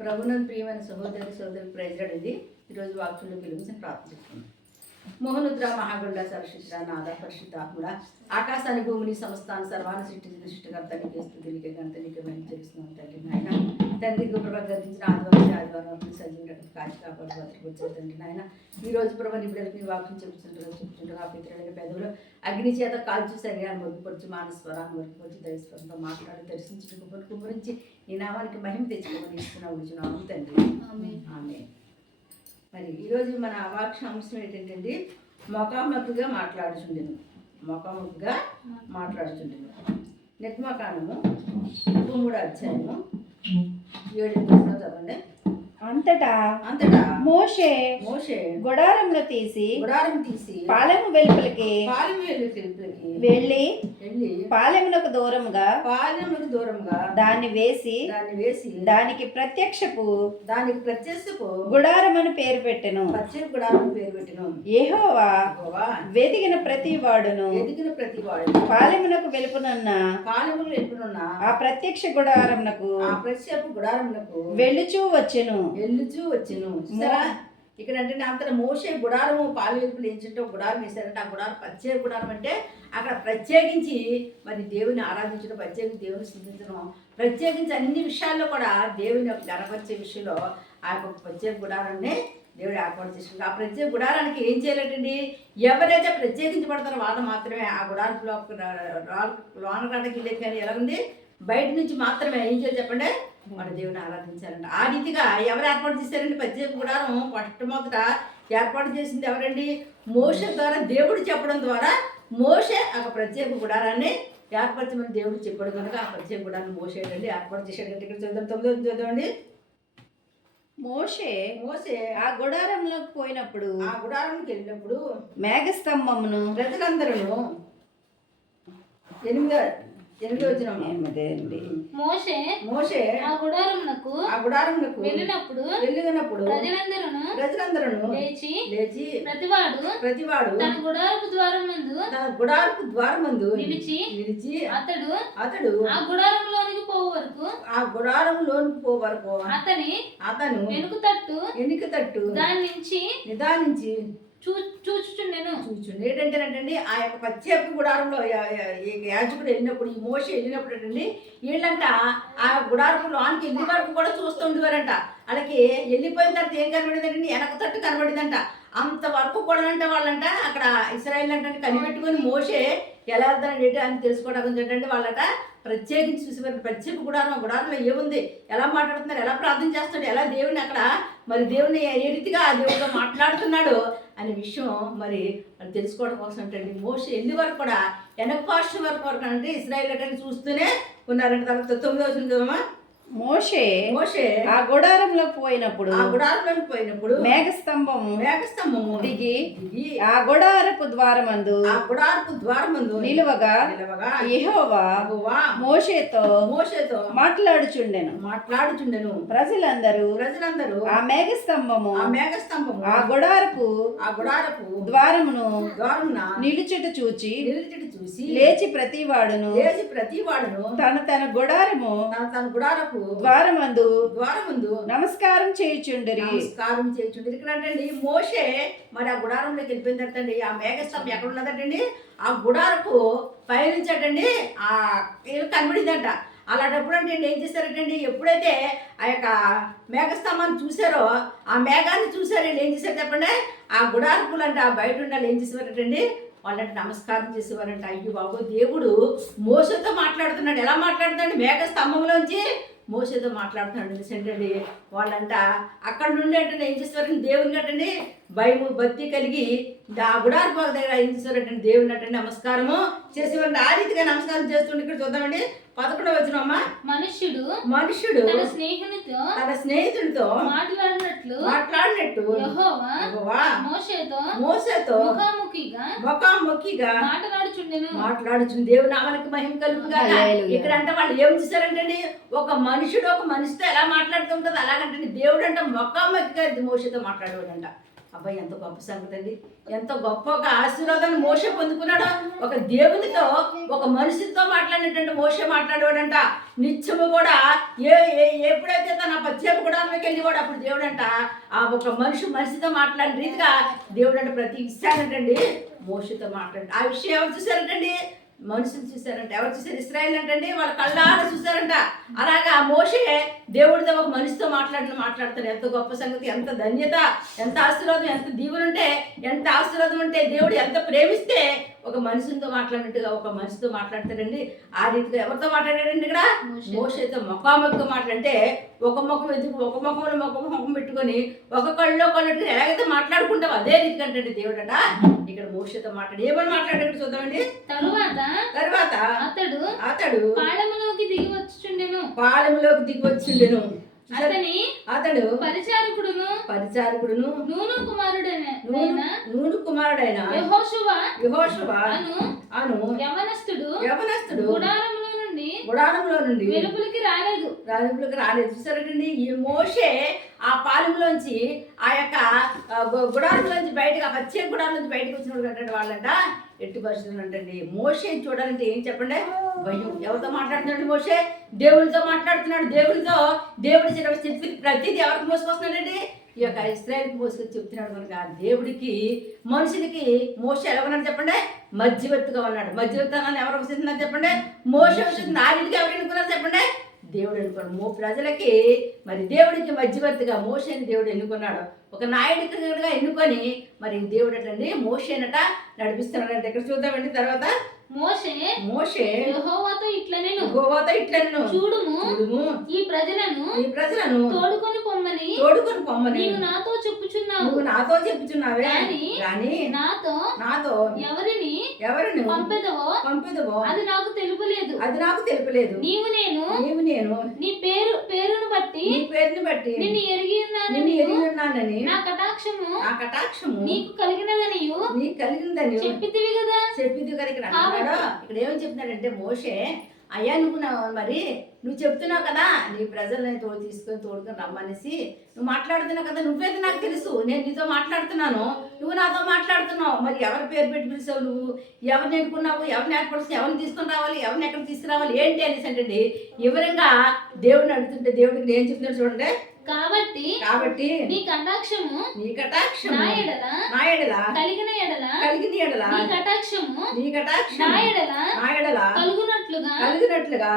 ప్రభునందు ప్రియమైన సహోదరి ప్రైజ్లాడండి. ఈరోజు వాక్యంలో పిలుపుని ప్రార్థిస్తున్నాం. మోహనుద్ర మహాగుండ సరశిద్ర నాద పరిశుద్ధాత్ముడ ఆకాశాన్ని భూమిని సమస్తాన్ని సర్వాన్ని సృష్టించిన సృష్టికర్త నీకే స్తుతికే గంట నీకే మేము తెలుస్తున్నాం తండ్రి. నాయన తండ్రి గొప్పగా గర్తించిన ఆదివారం సజీవుడు కాచి కాపాడు భద్రపరిచే తండ్రి. నాయన ఈరోజు ప్రభు నీ బిడ్డలకు నీ వాక్యం చెప్తుంటారు. ఆ పితరులైన పెదవులు అగ్ని చేత కాల్చి శరీరాన్ని మొరుగుపరిచి మానస్వరాన్ని మొరుగుపరిచి దైస్వరంతో మాట్లాడి దర్శించిన గొప్పను కుమ్మరించి నీ నామానికి మహిమ తెచ్చుకోమని ఇస్తున్నాము తండ్రి. ఆమె. మరి ఈరోజు మన వాక్యాంశం ఏంటంటే ముఖాముఖిగా మాట్లాడుచుండెను. నిర్గమకాండము 3వ అధ్యాయము 7 చదవండి. అంతటా మోషే గుడారమును తీసి పాలెము వెలుపలికి వెళ్ళి పాలెమునకు దూరముగా దాన్ని వేసి దానికి ప్రత్యక్షపు గుడారమని పేరు పెట్టెను. యెహోవా వెదిగిన ప్రతి వాడును పాలెమునకు వెలుపునున్న ఆ ప్రత్యక్ష గుడారమునకు వెళ్ళుచూ వచ్చెను. ఇక్కడ అంటే అంతటా మోషే గుడారము పాలెలుపులు ఏంటంటే ఒక గుడారం వేశారంటే ఆ గుడారం ప్రత్యేక గుడారం అంటే అక్కడ ప్రత్యేకించి మరి దేవుని ఆరాధించడం, ప్రత్యేకించి దేవుని స్థుతించడం, ప్రత్యేకించి అన్ని విషయాల్లో కూడా దేవుని గణపరిచే విషయంలో ఆ యొక్క ప్రత్యేక గుడారాన్ని దేవుడు ఏర్పాటు చేసుకుంటారు. ఆ ప్రత్యేక గుడారానికి ఏం చేయాలంటండి, ఎవరైతే ప్రత్యేకించబడతారో వాళ్ళు మాత్రమే ఆ గుడారంలో లోనకాటకి వెళ్ళేది. కానీ ఎలా ఉంది, బయట నుంచి మాత్రమే ఏం చేయాలి చెప్పండి, మన దేవుని ఆరాధించాలంట. ఆ రీతిగా ఎవరు ఏర్పాటు చేశారండి ప్రత్యేక గుడారం? మొట్టమొదట ఏర్పాటు చేసింది ఎవరండి? మోషే ద్వారా దేవుడు చెప్పడం ద్వారా మోషే ఆ ప్రత్యేక గుడారాన్ని ఏర్పరచమని దేవుడు చెప్పాడు కనుక ఆ ప్రత్యేక గుడారాన్ని మోషే అండి ఏర్పాటు చేశాడు. ఇక్కడ చూద్దాం, 9వ చదవండి. మోషే ఆ గుడారంలోకి పోయినప్పుడు, ఆ గుడారంకి వెళ్ళినప్పుడు మేఘస్తంభమును ప్రజలందరూ 8వ వచనం. మోషే ఆ గుడారమునకు వెళ్ళినప్పుడు ప్రజలందరూ లేచి ప్రతివాడు తన గుడారపు ద్వారమందు నిలిచి అతడు ఆ గుడారంలోనికి పో వరకు అతను వెనుక తట్టు నిదానించి చూచుండెను. ఏంటంటేనండి ఆ యొక్క ప్రత్యేక గుడారంలో యాజకుడు వెళ్ళినప్పుడు, ఈ మోషే వెళ్ళినప్పుడు అండి వీళ్ళంట ఆ గుడారపు లోనికి వెళ్ళి వరకు కూడా చూస్తూ ఉండేవారంట. అలాగే వెళ్ళిపోయిన తర్వాత ఏం కనబడిందంటే వెనక తట్టు కనబడిందంట. అంతవరకు కూడా అంటే వాళ్ళంట అక్కడ ఇశ్రాయేల్ అంటే కనిపెట్టుకొని మోషే ఎలా వెళ్తానండి అని తెలుసుకోవడానికి ఏంటంటే వాళ్ళట ప్రత్యేకించి చూసేవారు. ప్రత్యేక గుడారంలో ఏముంది, ఎలా మాట్లాడుతున్నారు, ఎలా ప్రార్థన చేస్తున్నాడు, ఎలా దేవుని అక్కడ మరి దేవుని ఏ రీతిగా ఆ దేవుడితో మాట్లాడుతున్నాడు అనే విషయం మరి తెలుసుకోవడం కోసం ఏంటండి మోషే ఎన్ని వరకు కూడా వెనక పార్శ్వం వరకు అంటే ఇశ్రాయేల్ అంటే చూస్తూనే ఉన్నారంటే. తర్వాత 9వ వచనం చదవమా. మోషే ఆ గుడారంలోకి పోయినప్పుడు మేఘస్తంభము దిగి ఆ గుడారపు ద్వారమందు నిలువగా యెహోవా మోషేతో మాట్లాడుచుండెను. ప్రజలందరూ ఆ మేఘస్తంభము ఆ గుడారపు ద్వారమును నిలుచుట చూచి లేచి ప్రతివాడును తన గుడారపు ద్వారమందు నమస్కారం చేయుచుండిరి. ఇక్కడ అంటే మోషే మరి ఆ గుడారంలోకి వెళ్ళిపోయిన తర్వాతండి ఆ మేఘస్తంభం ఎక్కడ ఉన్నదంటండి ఆ గుడారపు పయనించాడండి ఆ కనబడిందంట. అలాంటప్పుడు అంటే ఏం చేశారంటండి, ఎప్పుడైతే ఆ యొక్క మేఘస్తంభాన్ని చూసారో ఆ మేఘాన్ని చూసారు ఏం చేశారు చెప్పండి, ఆ గుడారపులు అంటే ఆ బయట ఉండాలి ఏం చేసేవారంటండి వాళ్ళంటే నమస్కారం చేసేవారంట. అయ్యో బాబు దేవుడు మోషేతో మాట్లాడుతున్నాడు. ఎలా మాట్లాడుతాడు? మేఘ స్తంభంలోంచి మోషేతో మాట్లాడుతున్నాడు. ఎందుకంటే వాళ్ళంట అక్కడ నుండి అంటే ఏం చేసేవారంటే దేవుని అంటే భయము భక్తి కలిగి ఆ గుడారపు దగ్గర ఏం చేసేవారంటే దేవుని అంటే నమస్కారము చేసేవారంటే. ఆ రీతిగా నమస్కారం చేస్తుండే. ఇక్కడ చూద్దామండి 11వ వచనమా. మనుష్యుడు తన స్నేహితుడితో మాట్లాడినట్లు యెహోవా మోషేతో ముఖాముఖిగా మాట్లాడుచుండెను. దేవుని నామానికి మహిమ కలుగుగా. ఇక్కడ అంటే వాళ్ళు ఏం చేశారంటే ఒక మనిషితో ఎలా మాట్లాడుతుంటుంది అలాగంటే దేవుడు అంటే ముఖాముఖిగా మోషేతో మాట్లాడేవాడంట. అబ్బాయి ఎంత గొప్ప సంగతి అండి, ఎంత గొప్ప ఒక ఆశీర్వాదాన్ని మోషే పొందుకున్నాడో. ఒక దేవునితో ఒక మనిషితో మాట్లాడినటువంటి మోషే మాట్లాడేవాడంట. నిత్యము కూడా ఎప్పుడైతే తన పశ్చేపు గుడారంలోకి వెళ్ళేవాడు అప్పుడు దేవుడు అంట ఆ ఒక మనిషితో మాట్లాడిన రీతిగా దేవుడు అంటే ప్రతి విషయాన్నంటండి మోషేతో మాట్లాడి. ఆ విషయం ఎవరు చూశారంటండి? మనుషులు చూశారంట. ఎవరు చూశారు? ఇశ్రాయేల్ అంటండి వాళ్ళ కళ్ళారా చూశారంట. అలాగా మోషే దేవుడితో ఒక మనిషితో మాట్లాడుతాడు. ఎంత గొప్ప సంగతి, ఎంత ధన్యత, ఎంత ఆశీర్వాదం, ఎంత దీవులుంటే, ఎంత ఆశీర్వాదం ఉంటే, దేవుడు ఎంత ప్రేమిస్తే ఒక మనిషితో మాట్లాడినట్టుగా ఒక మనిషితో మాట్లాడతాడండి. ఆ రీతిగా ఎవరితో మాట్లాడాడండి? ఇక్కడ మోషేతో ముఖాముఖిగా మాట్లాడితే ఒక ముఖం ఎదుగు ఒక ముఖంలో ముఖం పెట్టుకొని ఒక కళ్ళలో కళ్ళు ఎలాగైతే మాట్లాడుకుంటాం అదే రీతిగా అంటే దేవుడు అంట ఇక్కడ మోషేతో మాట్లాడి ఏమని మాట్లాడాడు చూద్దామండి. తర్వాత అతడు పాళెములోకి దిగి వచ్చిండెను. అతడు పరిచారకుడును నూను కుమారుడైన యెహోషువ అను యవనస్తుడు గుడారంలో నుండి వెలుపులకి రాలేదు. చూసారండి. ఈ మోషే ఆ పాలెంలోంచి ఆ యొక్క గుడారంలోంచి బయటకు ఆ పచ్చే గుడారంలోంచి బయటకు వచ్చినప్పుడు అంటే వాళ్ళంట ఎట్టి పరిస్థితులు అంటండి. మోషే చూడాలంటే ఏం చెప్పండి? భయం. ఎవరితో మాట్లాడుతున్నాడు మోషే? దేవుడితో మాట్లాడుతున్నాడు. దేవుడు చెప్పి ప్రతిదీ ఎవరికి మోసుకొస్తున్నాడండి? ఈ యొక్క ఇశ్రాయేలుకి మోసుకొచ్చి చెప్తున్నాడు కనుక దేవుడికి మనుషులకి మోషే ఎలా ఉన్నాడు చెప్పండి? మధ్యవర్తిగా ఉన్నాడు. మధ్యవర్తనాన్ని ఎవరు వస్తున్నారు చెప్పండి? మోషే వస్తుంది. ఆ రీతికి ఎవరు ఎన్నుకున్నారు చెప్పండి? దేవుడు ఎన్నుకున్నాడు. ప్రజలకి మరి దేవుడికి మధ్యవర్తిగా మోషేని దేవుడు ఎన్నుకున్నాడు. ఒక నాయకుడిగా ఎన్నుకొని మరి దేవుడు అటండి మోషేనట నడిపిస్తున్నాడంటే ఇక్కడ చూద్దామండి. తర్వాత మోషే యెహోవాతో ఇట్లనెను చూడుము ఈ ప్రజలను తోడుకొని పొమ్మని నీవు నాతో చెప్పుచున్నావే గాని నాతో ఎవరిని పంపెదవో అది నాకు తెలుపలేదు. నీవు నేను నీ పేరును బట్టి నిన్ను ఎరిగి ఉన్నానని నా కటాక్షము నీకు కలిగినదని చెప్పితివి కదా. ఇక్కడ ఏమని చెప్తున్నాడంటే మోషే అయ్యా నువ్వు చెప్తున్నావు కదా నీ ప్రజల్ని తోడుకొని రమ్మనేసి నువ్వు మాట్లాడుతున్నావు కదా, నువ్వేది నాకు తెలుసు, నేను నీతో మాట్లాడుతున్నాను, నువ్వు నాతో మాట్లాడుతున్నావు. మరి ఎవరి పేరు పెట్టి పిలిచావు, నువ్వు ఎవరిని ఎన్నుకున్నావు, ఎవరిని ఏర్పడుతున్నావు, ఎవరిని తీసుకొని రావాలి, ఎవరిని ఎక్కడ తీసుకురావాలి ఏంటి అనేసి అంటే వివరంగా దేవుడిని అడుగుతుంటే దేవుడికి ఏం చెప్తున్నాడు చూడండి. కాబట్టి నీ కటాక్షము నా ఎడల కలిగిన ఎడల నీ కటాక్షము నా ఎడల కలుగునట్లుగా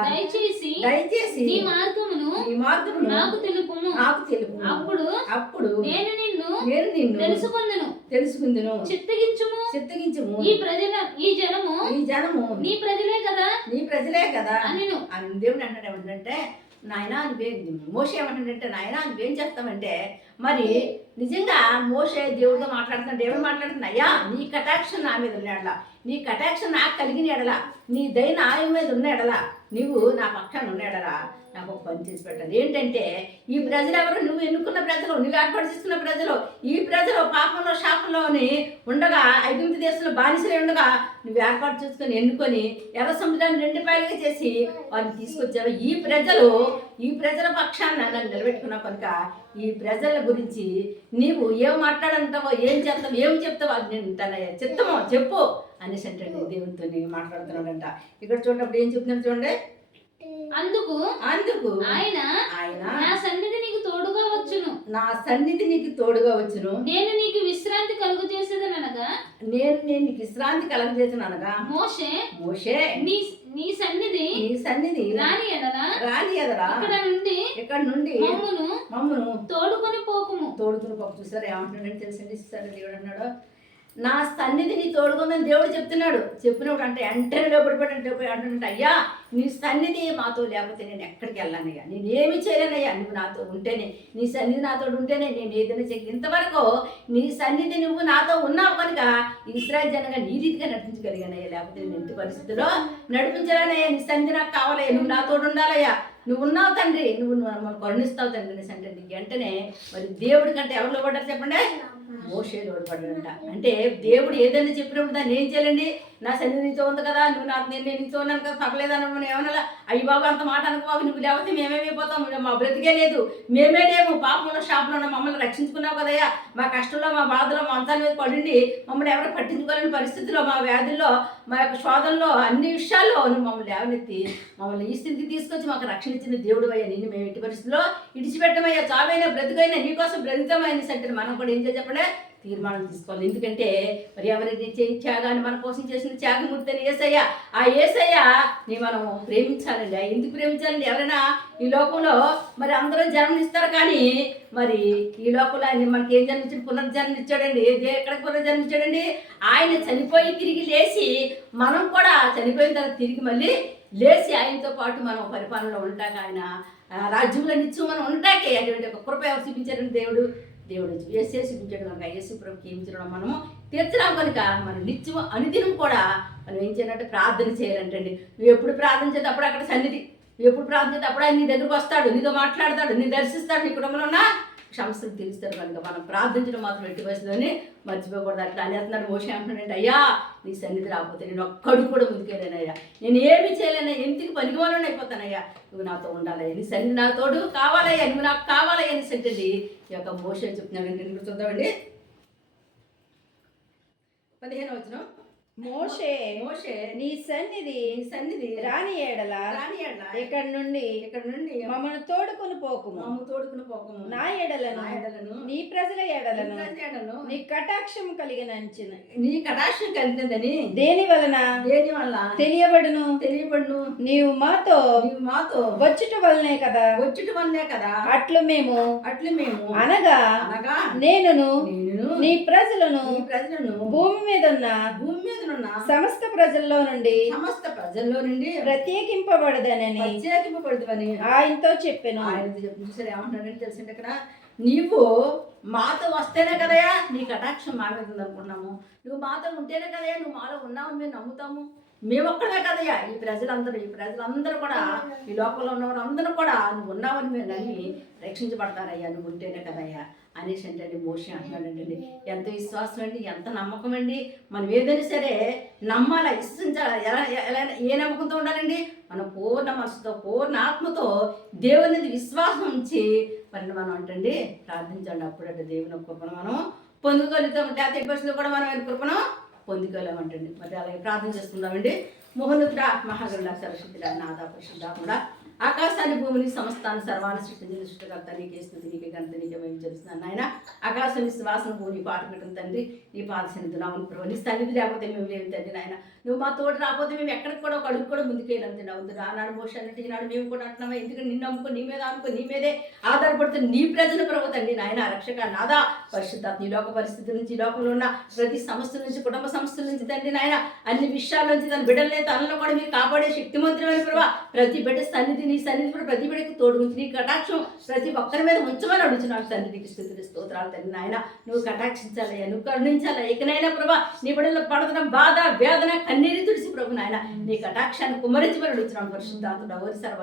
దయచేసి నీ మార్గమును నాకు తెలుపుము. అప్పుడు నేను నిన్ను తెలుసుకుందును. చిత్తగించుము. ఈ జనము నీ ప్రజలే కదా అని దేవుడు అంటాడు. ఏమంటే నాయన మోషే ఏమంటాడంటే నాయన నువ్వేం చేస్తామంటే మరి నిజంగా మోషే దేవుడితో మాట్లాడుతున్నాడు. దేవుడు మాట్లాడుతున్నా అయ్యా నీ కటాక్షం నా మీద ఉన్న ఎడల, నీ కటాక్షం నాకు కలిగిన ఎడల, నీ దయ నా మీద ఉన్న ఎడల, నువ్వు నా పక్షాన్ని ఉన్న ఎడల నాకు ఒక పని చేసి పెట్టాలి. ఏంటంటే ఈ ప్రజలు ఎవరు? నువ్వు ఎన్నుకున్న ప్రజలు, నువ్వు ఏర్పాటు చేసుకున్న ప్రజలు. ఈ ప్రజలు పాపంలో శాపంలోని ఉండగా ఐగుప్తు దేశంలో బానిసలే ఉండగా నువ్వు ఏర్పాటు చేసుకొని ఎన్నుకొని ఎర్ర సముద్రాన్ని 2 పాయలుగా చేసి వారిని తీసుకొచ్చావు. ఈ ప్రజల పక్షాన్ని నన్ను నిలబెట్టుకున్నావు కనుక ఈ ప్రజల గురించి నీవు ఏం మాట్లాడంటావో, ఏం చేస్తావు, ఏం చెప్తావో అది నేను తనయ్యా చిత్తమో చెప్పు అనేసి అంటే దేవునితో మాట్లాడుతున్నాడంట. ఇక్కడ చూడప్పుడు ఏం చెప్తున్నాడు చూడండి. అందుకు ఆయన నా సన్నిధి నీకు తోడుగా వచ్చును. నేను నీకు విశ్రాంతి కలుగు చేసేదనగా మోషే నీ సన్నిధి రాని ఎడల ఇక్కడ నుండి మమ్మును తోడుకొని పోకుము. చూసారు ఏమంటున్నాడు తెలుసండి? చూసారు దేవుడు అన్నాడు నా సన్నిధి నీ తోడుకుందని దేవుడు చెప్తున్నాడు. చెప్పినప్పుడు అంటే వెంటనే లోపడిపోయాడంటే అంటున్నట్టు అయ్యా నీ సన్నిధి మాతో లేకపోతే నేను ఎక్కడికి వెళ్ళానయ్యా, నేను ఏమి చేయలేనయ్యా, నువ్వు నాతో ఉంటేనే, నీ సన్నిధి నాతో ఉంటేనే నేను ఏదైనా చెయ్యి. ఇంతవరకు నీ సన్నిధి నువ్వు నాతో ఉన్నావు కనుక ఇశ్రాయేలు జనంగా నీ రీతిగా నడిపించగలిగానయ్యా, లేకపోతే నేను ఎట్టి పరిస్థితుల్లో నడిపించలేనయ్యా. నీ సన్నిధి నాకు కావాలయ్యా, నువ్వు నాతో ఉండాలయ్యా, నువ్వు ఉన్నావు తండ్రి, నువ్వు మమ్మల్ని కరుణిస్తావు తండ్రి అనేసి అంటే నీకు వెంటనే మరి దేవుడి కంటే ఎవరు లోపడ్డారు చెప్పండి? మోషే లోపడ్డాడంట. అంటే దేవుడు ఏదైనా చెప్పినప్పుడు దాన్ని ఏం చేయాలండి? నా సన్నిధి నీతో ఉంది కదా, నేను నీతో ఉన్నాను కదా, పర్లేదన్న ఏమన్నా అయ్యి బాబు అంత మాట అనుకో బాబు, నువ్వు లేకపోతే మేమేమైపోతాం, మా బ్రతికే లేదు, మేమే లేము, పాపంలో షాపులో ఉన్న మమ్మల్ని రక్షించుకున్నావు కదయ్యా, మా కష్టంలో మా బాధలో మా అంతాల మీద పడిండి మమ్మల్ని ఎవరు పట్టించుకోలేని పరిస్థితిలో, మా వ్యాధుల్లో, మా యొక్క శోధనలో, అన్ని విషయాల్లో నువ్వు మమ్మల్ని లేవనెత్తి మమ్మల్ని ఈ స్థితికి తీసుకొచ్చి మాకు రక్షణ ఇచ్చిన దేవుడు అయ్యా, నిన్ను మేము ఎట్టి పరిస్థితుల్లో ఇడిచిపెట్టమయ్యా, చావైనా బ్రతుకైనా నీకోసం బ్రతుకుతామని అంటే మనం కూడా ఏం చెప్పండి తీర్మానం తీసుకోవాలి. ఎందుకంటే మరి ఎవరైతే త్యాగాన్ని మన కోసం చేసిన త్యాగమూర్తి అని యేసయ్య, ఆ యేసయ్య నీ మనం ప్రేమించాలండి. ఎందుకు ప్రేమించాలండి? ఎవరైనా ఈ లోకంలో మరి అందరూ జన్మనిస్తారు, కానీ మరి ఈ లోకంలో ఆయన మనకి ఏం జన్మించాడు? పునర్జన్మించాడండి. ఎక్కడికి పునర్జన్మించాడండి? ఆయన చనిపోయి తిరిగి లేచి మనం కూడా చనిపోయిన తర్వాత తిరిగి మళ్ళీ లేచి ఆయనతో పాటు మనం పరిపాలనలో ఉంటాక, ఆయన రాజ్యంలో నిత్యం మనం ఉంటాకే అటువంటి ఒక కృప ఎవరు చూపించారండి? దేవుడు యేసే చూపించాడు కనుక యేసు ప్రభుకి ఏం చేయడం మనము తీర్చడం కనుక మనం నిత్యం అనుదినం కూడా మనం ఏం చేయాలంటే ప్రార్థన చేయాలంటండి. నువ్వు ఎప్పుడు ప్రార్థన చేస్తే అప్పుడు అక్కడ సన్నిధి, నువ్వు ఎప్పుడు ప్రార్థన చేస్తే అప్పుడు ఆయన నీ దగ్గరకు వస్తాడు, నీతో మాట్లాడతాడు, నీ దర్శిస్తాడు, నీ కుటుంబంలో ఉన్న సమస్యలు తెలుస్తారు కనుక మనం ప్రార్థించడం మాత్రం ఎట్టి వస్తుందని మర్చిపోకూడదు. అట్లా అనేస్తున్నాడు మోషే అంటున్నాడంటే, అయ్యా నీ సన్నిధి రాకపోతే నేను ఒక్కడు కూడా ముందుకెళ్ళానయ్యా, నేను ఏమి చేయలేనా, ఎందుకు పనికిమాలని అయిపోతానయ్యా, నువ్వు నాతో ఉండాలయ్యా, నీ సన్నిధి నా తోడు కావాలయ్యా, నువ్వు నాకు కావాలయ్యా అని సెంటండి ఈ యొక్క మోషే చెప్తున్నాడు. నేను చూద్దామండి 15వ వచనం. మోషే నీ సన్నిధి రాని ఎడల ఇక్కడి నుండి మమ్మల్ని తోడుకుని పోకుము, నా ఎడలను నీ ప్రజల ఎడలను నీ కటాక్షం కలిగినంచిన నీ కటాక్షం కలిగిందని దేని వలన తెలియబడును నీవు మాతో వచ్చుట వలనే కదా అట్లు మేము అనగా నేనును నీ ప్రజలను భూమి మీద ఉన్న సమస్త ప్రజల్లో నుండి ప్రత్యేకింపబడదని ఆయనతో చెప్పాను. సరే ఏమంటున్నాడని తెలిసింది ఇక్కడ, నీవు మాతో వస్తేనే కదయా నీ కటాక్షం మా మీద ఉంది అనుకున్నాము, నువ్వు మాతో ఉంటేనే కదయా నువ్వు మాలో ఉన్నావు మేము నమ్ముతాము, మేమొక్కడే కదయ్యా ఈ ప్రజలందరూ కూడా ఈ లోకంలో ఉన్నవారు అందరూ కూడా నువ్వు ఉన్నావని మేము నమ్మి రక్షించబడతారయ్యా, నువ్వు ఉంటేనే కదయ్యా అనేసి అంటే మోషే అంటున్నాడండి. ఎంత విశ్వాసం అండి, ఎంత నమ్మకం అండి. మనం ఏదైనా సరే నమ్మాలా, విశ్వసించాలా. ఎలా ఏ నమ్మకంతో ఉండాలండి? మనం పూర్ణ మనసుతో పూర్ణ ఆత్మతో దేవుని విశ్వాసం ఉంచి మరి మనం అంటండి ప్రార్థించండి. అప్పుడంటే దేవుని కృపను మనం పొందుగలుగుతాం. లేకపోతే పరిస్థితులు కూడా మనం ఆయన కృపను పొందుకోలేమంటండి. మరి అలాగే ప్రార్థన చేసుకుందామండి. మోహనుద్ర మహాగరుడ సరస్వతి నాథ పరిశుద్ధాత్ముడా, ఆకాశాన్ని భూమిని సమస్తాన్ని సర్వాన్ని సృష్టించిన సృష్టికర్త నీకే స్తుతి, నీకే ఘనత, నీకే మేము చేస్తున్నాను నాయన. ఆకాశం విశ్వాసం భూమి పాట పెట్టిన తండ్రి, నీ పాద సన్నిధి నామను ప్రభు, నీ సన్నిధి లేకపోతే మేము లేవు తండ్రి నాయన. నువ్వు మా తోడు రాకపోతే మేము ఎక్కడికి కూడా ఒక అడుగు కూడా ముందుకెళ్ళాం తండ్రి. అవుతుంది ఆనాడు మోషే అన్నట్టు ఈనాడు మేము కూడా అంటున్నామా, ఎందుకంటే నిన్ను నమ్ముకో, నీ మీద అనుకో, నీ మీదే ఆధారపడుతుంది నీ ప్రజలు ప్రభు తండ్రి నాయన. రక్షక నాదా పరిశుద్ధాత్మ, ఈ లోక పరిస్థితుల నుంచి, ఈ లోకంలో ఉన్న ప్రతి సమస్యల నుంచి, కుటుంబ సమస్యల నుంచి తండ్రి నాయన, అన్ని విషయాల నుంచి తన బిడ్డలనే తనలో కూడా మీరు కాపాడే శక్తిమంతులమైన ప్రభావ, ప్రతి బిడ్డ సన్నిధి నీ సన్నిధి కూడా ప్రతి బిడ్డకి తోడు ఉంచి నీ కటాక్షం ప్రతి ఒక్కరి మీద ఉంచమని అడుగుతున్నాడు తండ్రి. నీకు స్తుతులు స్తోత్రాలు తండ్రి నాయన. నువ్వు కటాక్షించాలయ్యా, నువ్వు కరుణించాలా. ఇకనైనా ప్రభా నీ బిడ్డలో పడుతున్న బాధ వేదన కన్నీరు తుడిసి ప్రభు నాయన నీ కటాక్షాన్ని కుమరించమని అడుగుతున్నాను. పరిశుద్ధాత్ముడా వరిసారి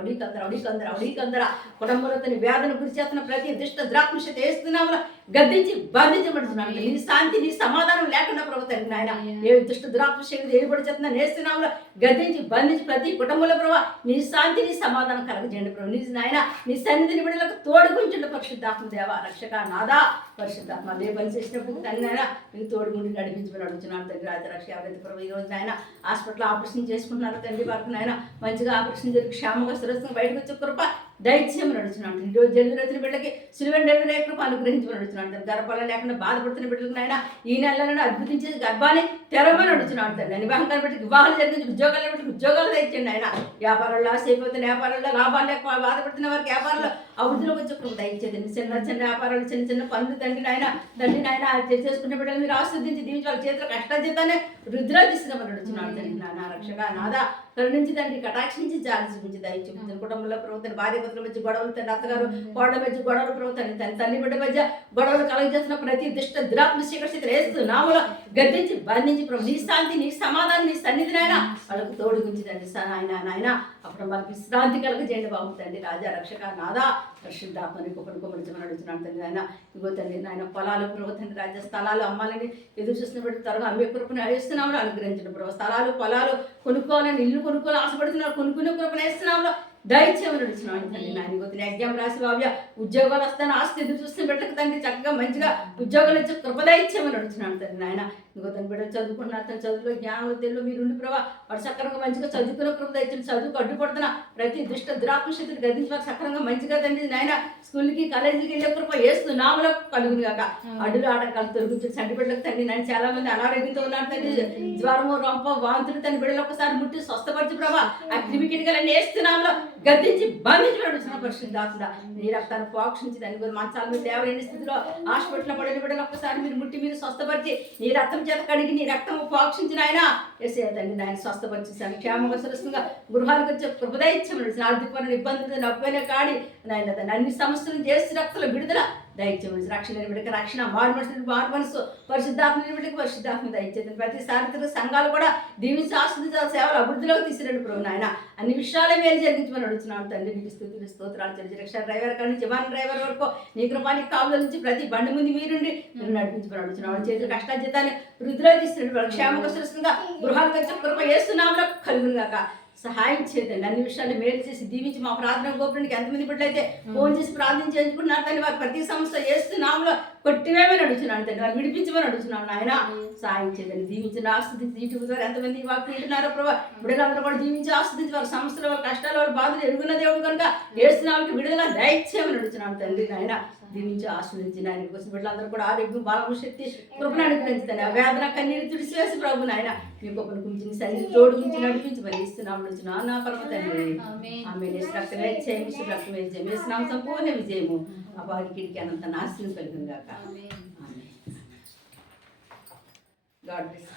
అడికందర కుటుంబంలో తన వేదన గురి చేస్తున్న ప్రతి దుష్ట ద్రాత్మశత వేస్తున్నాము గద్దించి బంధించబడుతున్నాను. నీ శాంతి నీ సమాధానం లేకుండా ప్రభు తండ్రి నాయన ఏ దుష్ట ద్రాత్మశక్తి ఏర్పడి చేస్తున్నా నేస్తున్నాము గద్దించి బంధించి ప్రతి కుటుంబంలో ప్రభావ నీ శాంతి నీ సమాధానం కలగజేయండి ప్రభు. నీ నాయన నీ సన్నిధిని బిడ్డలకు తోడుకుంటుండే పరిశుద్ధాత్మ దేవ రక్షక నాదా పరిశుద్ధాత్మ అదే పని చేసినప్పుడు తండ్రి నాయన నీకు తోడుగుండి నడిపించమని అడుగుతున్నాను తండ్రి. రాజ రక్ష ఎవరైతే ప్రభు ఈ రోజు నాయన హాస్పిటల్ ఆపరేషన్ చేసుకుంటున్నారు తండ్రి, వారికి నాయన మంచిగా ఆపరేషన్ జరిగి క్షేమంగా సురక్షంగా బయటకు వచ్చే కృప దయచేయమని అడుగుతున్నాను. ఈరోజు డెలివరీ వచ్చిన బిడ్డలకి సులువైన డెలివరీ కృప అనుగ్రహించమని అడుగుతున్నాను. గర్భాలు లేకుండా బాధపడుతున్న బిడ్డలకు నాయన ఈ నెలలో అద్భుతించే గర్భాన్ని తెరవమని అడుగుతున్నాను తండ్రి. వివాహం బిడ్డకి వివాహాలు జరిగించి ఉద్యోగాలు బిడ్డకి ఉద్యోగాలు తెచ్చండి ఆయన. వ్యాపారంలో లాస్ అయిపోతున్న వ్యాపారంలో లాభాలు లేక బాధపడుతున్న వారికి వ్యాపారంలో అభివృద్ధిలోకి వచ్చే కృప దయచేది. చిన్న వ్యాపారాలు చిన్న పనులు తండ్రి నాయన చేసుకునే బిడ్డలు మీరు ఆస్వాదించి దీవించి వాళ్ళ చేతిలో కష్టాజీతాన్ని వృద్ధిలో తీసుకురామని అడుగుతున్నాను తండ్రి. నా రక్షగా నాదా కరుణించి తండ్రి కటాక్షించి జాలి చూపించి దయ చూపించిన కుటుంబంలో ప్రభుత్వం భార్య భర్తల మధ్య గొడవలు తండ్రి, అత్తగారు కోడల మధ్య గొడవలు ప్రభుత్వం తల్లి బిడ్డ మధ్య గొడవలు కలుగజేస్తున్న ప్రతి దుష్ట దురాత్మ శీకర్షితులు వేస్తూ నామలో గద్దించి బంధించి ప్రభు నీ శాంతి నీ సమాధానం నీ సన్నిధినైనా వాళ్ళకు తోడు గురించి తండ్రి నాయన అప్పుడు మనకి విశ్రాంతి కలుగజేయండి బాబు తండ్రి. రాజా రక్షక నాదా పరిశుద్ధాత్మని కుప్పని కుమ్మరించమని అడుగుతున్నాను తండ్రి. ఆయన ఇగో తండ్రి నాయన పొలాలు ప్రభు తండ్రి రాజ్య స్థలాలు అమ్మాలని ఎదురు చూసినప్పుడు త్వరగా అమ్మే కృపను వేస్తున్నాము అనుగ్రహించండి ప్రభు. స్థలాలు పొలాలు కొనుక్కోవాలని ఇల్లు కొనుక్కోవాలని ఆశపడుతున్నారు, కొనుక్కునే కృపను వేస్తున్నాము దయచేయమని అడుగుతున్నాను తండ్రి. నాయన ఇగో ఎగ్జామ్ రాసి బాబు ఉద్యోగాలు వస్తాను ఆస్తి ఎదురు చూస్తున్న బిడ్డలకు తండ్రి చక్కగా మంచిగా ఉద్యోగాలు వచ్చి కృప దయచేయమని అడుగుతున్నాను తండ్రి. నాయన ఇంకో తన బిడ్డలు చదువుకుంటున్నారు, తన చదువులో జ్ఞానంలో తెలుగు మీరుండి ప్రభావ వాడు సక్రంగా మంచిగా చదువుకునే కృప దయచేయండి. చదువుకు అడ్డుపడుతున్న ప్రతి దుష్ట దురాత్మశక్తిని గదించి వారు సక్రంగా మంచిగా తండ్రి నాయన స్కూల్కి కాలేజీకి వెళ్ళే కృప వేస్తున్నాములో కలుగును కాక అడ్డులు ఆటంకాలు తొలగించి చంటి బిడ్డలకు తండ్రి నాయన చాలా మంది అనారోగ్యంతో ఉన్నారు తండ్రి. జ్వరము రొంప వాంతులు తన బిడ్డలు ఒకసారి ముట్టి స్వస్థపరిచి ప్రభావ ఆ క్రిమికీటకాలన్నీ వేస్తున్నాములో గద్దించి బంధించి నడుస్తున్న పరిశుద్ధాత్మ నీ రక్తాన్ని పోక్షించి దాని గురించి మంచాల మీద లేవలేని స్థితిలో హాస్పిటల్లో పడిన బిడ్డలు ఒక్కసారి మీరు ముట్టి మీరు స్వస్థపరిచి నీ రక్తం చేత కడిగి నీ రక్తం పోక్షించిన ఆయన ఎస్ఏ తండ్రి నాయన స్వస్థపరిచేసాను. క్షేమంగా సురక్షంగా గృహాలకు వచ్చే కృపదైత్యమని ఆర్థికపరమైన ఇబ్బందులు నొప్పైన కాడి నాయన దాన్ని అన్ని సమస్యలను చేసి రక్తల విడుదల దయచేయమని రక్షణ బిడ్డకి రక్షణ మారు మనసు పరిశుద్ధాత్మ బిడ్డకి పరిశుద్ధాత్మ దయచేయండి. ప్రతి సార్వత్రిక సంఘాలు కూడా దీవించి ఆస్వాదించాల సేవలు అభివృద్ధిలోకి తీసుకురండి ప్రభు నాయన. అన్ని విషయాలే మేలు జరిగించమని అడుగుతున్నాను తండ్రి. నీకు స్తుతులు స్తోత్రాలు చెల్లించి రక్షణ డ్రైవర్ కాడి నుంచి విమాన డ్రైవర్ వరకు నీ కృపానికి కావుల నుంచి ప్రతి బండి ముందు మీరుండి నేను నడిపించమని అడుగుతున్నాను. చేతులు కష్టాజీతాన్ని వృద్ధిలో తీసుకురండి. క్షేమంగా సురక్షంగా గృహాలకు వచ్చే కృప చేస్తున్నాములో కలుగును గాక సహాయం చేయండి. అన్ని విషయాలు మేలు చేసి దీవించి మా ప్రార్థన గోపురానికి ఎంతమంది బిడ్డలైతే ఫోన్ చేసి ప్రార్థన చేయించుకుంటున్నారు తండ్రి. వారు ప్రతి సమస్య చేస్తున్నాములో కొట్టివేమని అడుగుతున్నాను తండ్రి. వారు విడిపించమని అడుగుతున్నాను ఆయన సహాయం చేయండి. దీవించిన ఆస్వాదించి యూట్యూబ్ ద్వారా ఎంతమంది వాకు వింటున్నారో ప్రభావ బిడ్డలందరూ కూడా దీవించి ఆస్వాదించి వారి సమస్యలు వాళ్ళ కష్టాలు వాళ్ళ బాధలు ఎరుగున్న దేవుడు కనుక వేస్తున్నాళ్ళకి విడుదల దయచేయమని అడుగుతున్నాను తండ్రి. ఆయన దీవించి ఆస్వాదించి ఆయన కోసం బిడ్డలందరూ కూడా ఆరోగ్యం బలము శక్తి కృపను అనుగ్రహించుతాను. ఆ వేదన కన్నీరు తుడిసివేసి ప్రభు నాయన మీ గొప్పను గురించి శరీరం తోడు గురించి నడిపించి మరి ఇస్తున్నాము నుంచి నా పరమ తండ్రి ఆమె రక్తమే జయము రక్తమే జయం వేసినాం సంపూర్ణ విజయము అపారికి అనంత నాశనం కలిగింది కాక. God bless.